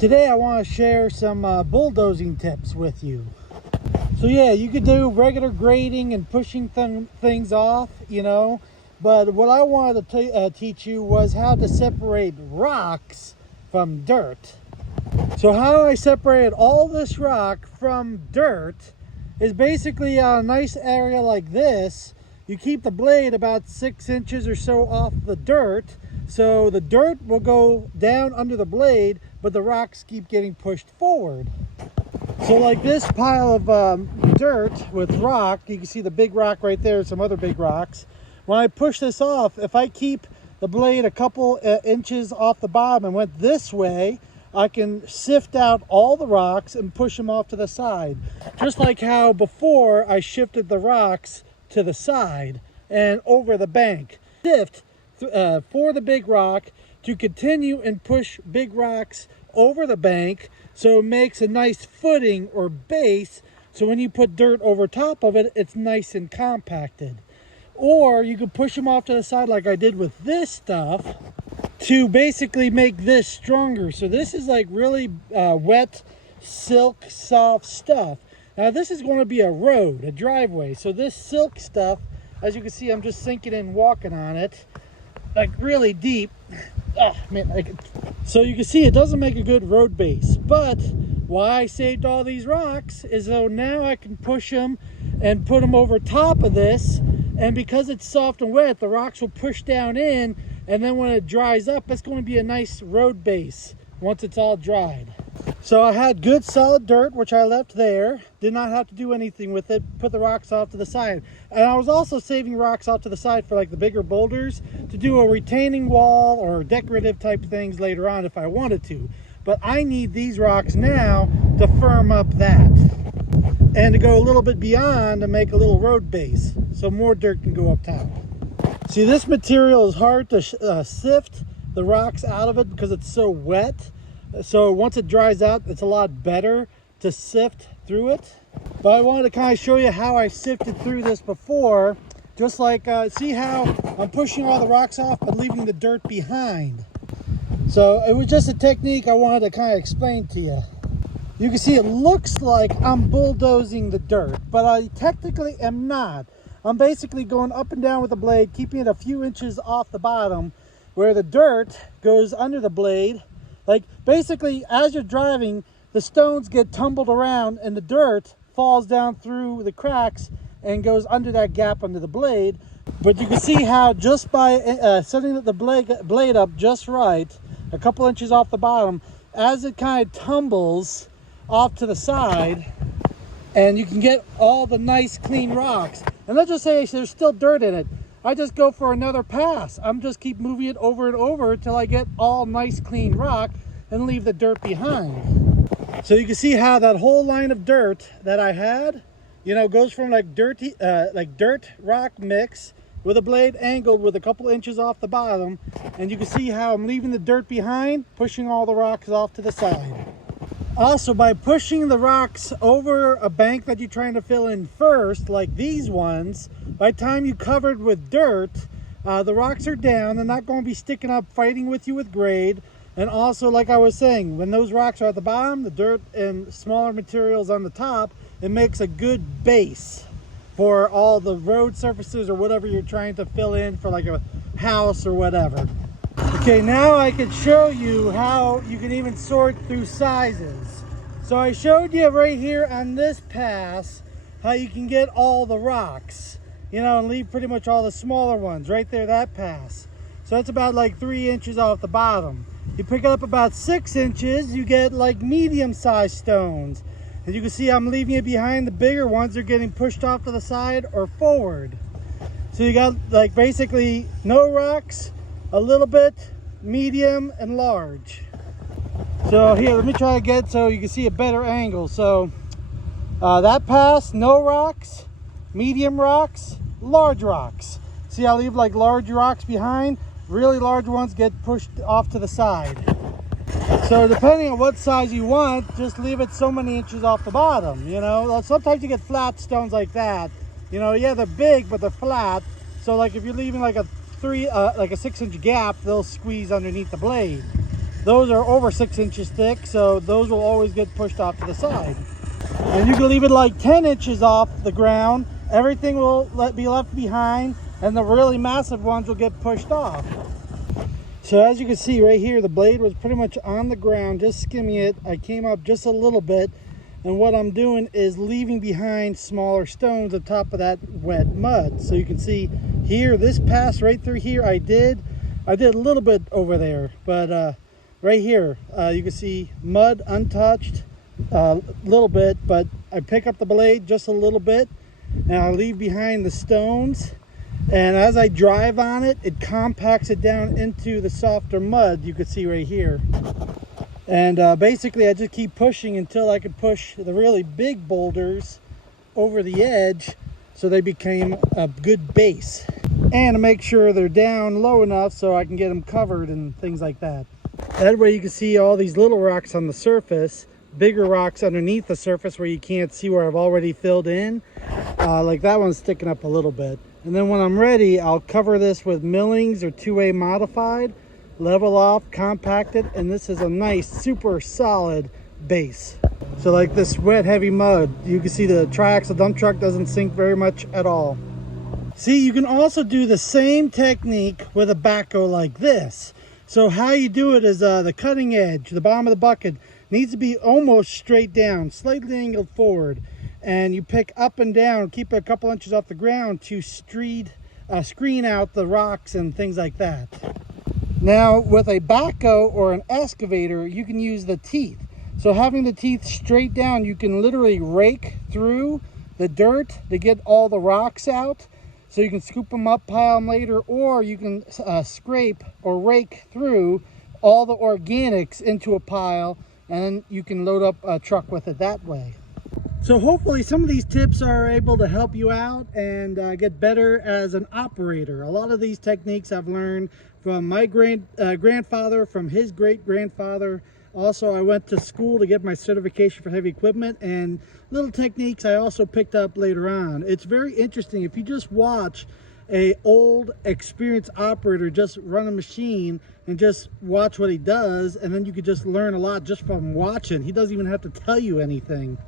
Today I want to share some bulldozing tips with you. So yeah, you could do regular grading and pushing things off, but what I wanted to teach you was how to separate rocks from dirt. So how I separated all this rock from dirt is basically a nice area like this. You keep the blade about 6 inches or so off the dirt, so the dirt will go down under the blade, but the rocks keep getting pushed forward. So like this pile of dirt with rock, you can see the big rock right there, some other big rocks. When I push this off, if I keep the blade a couple inches off the bottom and went this way, I can sift out all the rocks and push them off to the side. Just like how before I shifted the rocks to the side and over the bank. Sift for the big rock to continue and push big rocks over the bank, so it makes a nice footing or base, so when you put dirt over top of it, it's nice and compacted. Or you could push them off to the side like I did with this stuff to basically make this stronger. So this is like really wet, silk, soft stuff. Now this is going to be a road, a driveway. So this silk stuff, as you can see, I'm just sinking in, walking on it, like really deep. Oh man, so you can see it doesn't make a good road base. But why I saved all these rocks is so now I can push them and put them over top of this. And because it's soft and wet, the rocks will push down in, and then when it dries up, it's going to be a nice road base once it's all dried. So I had good solid dirt, which I left there. Did not have to do anything with it. Put the rocks off to the side. And I was also saving rocks off to the side for like the bigger boulders to do a retaining wall or decorative type things later on if I wanted to. But I need these rocks now to firm up that. And to go a little bit beyond to make a little road base so more dirt can go up top. See, this material is hard to sift the rocks out of it because it's so wet. So once it dries out, it's a lot better to sift through it. But I wanted to kind of show you how I sifted through this before. Just like, see how I'm pushing all the rocks off but leaving the dirt behind. So it was just a technique I wanted to kind of explain to you. You can see it looks like I'm bulldozing the dirt, but I technically am not. I'm basically going up and down with the blade, keeping it a few inches off the bottom where the dirt goes under the blade. Like basically as you're driving, the stones get tumbled around and the dirt falls down through the cracks and goes under that gap under the blade. But you can see how just by setting the blade up just right, a couple inches off the bottom, as it kind of tumbles off to the side, and you can get all the nice clean rocks. And let's just say there's still dirt in it. I just go for another pass. I'm just keep moving it over and over until I get all nice clean rock and leave the dirt behind. So you can see how that whole line of dirt that I had, goes from like dirty, like dirt rock mix with a blade angled with a couple inches off the bottom. And you can see how I'm leaving the dirt behind, pushing all the rocks off to the side. Also, by pushing the rocks over a bank that you're trying to fill in first, like these ones, by the time you covered with dirt, the rocks are down. They're not going to be sticking up, fighting with you with grade. And also, like I was saying, when those rocks are at the bottom, the dirt and smaller materials on the top, it makes a good base for all the road surfaces or whatever you're trying to fill in for like a house or whatever. Okay, now I can show you how you can even sort through sizes. So I showed you right here on this pass how you can get all the rocks, and leave pretty much all the smaller ones right there, that pass. So that's about like 3 inches off the bottom. You pick it up about 6 inches, you get like medium-sized stones. And you can see I'm leaving it behind. The bigger ones are getting pushed off to the side or forward. So you got like basically no rocks, a little bit, medium, and large. So here, let me try to get so you can see a better angle. So that pass, no rocks, medium rocks, large rocks. See, I leave like large rocks behind. Really large ones get pushed off to the side. So depending on what size you want, just leave it so many inches off the bottom, Sometimes you get flat stones like that. Yeah, they're big, but they're flat. So like if you're leaving like a 6-inch gap, they'll squeeze underneath the blade. those are over 6 inches thick, so those will always get pushed off to the side. And you can leave it like 10 inches off the ground. Everything will be left behind, and the really massive ones will get pushed off. So as you can see right here, the blade was pretty much on the ground, just skimming it. I came up just a little bit, and what I'm doing is leaving behind smaller stones on top of that wet mud. So you can see here, this pass right through here, I did a little bit over there, but right here, you can see mud untouched, a little bit, but I pick up the blade just a little bit, and I leave behind the stones. And as I drive on it, it compacts it down into the softer mud you can see right here. And basically I just keep pushing until I can push the really big boulders over the edge so they became a good base. And to make sure they're down low enough so I can get them covered and things like that. That way you can see all these little rocks on the surface, bigger rocks underneath the surface where you can't see where I've already filled in. Like that one's sticking up a little bit. And then when I'm ready, I'll cover this with millings or 2A modified, level off, compact it, and this is a nice, super solid base. So like this wet, heavy mud, you can see the triaxle dump truck doesn't sink very much at all. See, you can also do the same technique with a backhoe like this. So how you do it is the cutting edge, the bottom of the bucket, needs to be almost straight down, slightly angled forward. And you pick up and down, keep it a couple inches off the ground to screen out the rocks and things like that. Now with a backhoe or an excavator, you can use the teeth. So having the teeth straight down, you can literally rake through the dirt to get all the rocks out. So you can scoop them up, pile them later, or you can scrape or rake through all the organics into a pile, and then you can load up a truck with it that way. So hopefully some of these tips are able to help you out and get better as an operator. A lot of these techniques I've learned from my grandfather, from his great-grandfather. Also, I went to school to get my certification for heavy equipment, and little techniques I also picked up later on. It's very interesting if you just watch a old experienced operator just run a machine and just watch what he does, and then you could just learn a lot just from watching. He doesn't even have to tell you anything.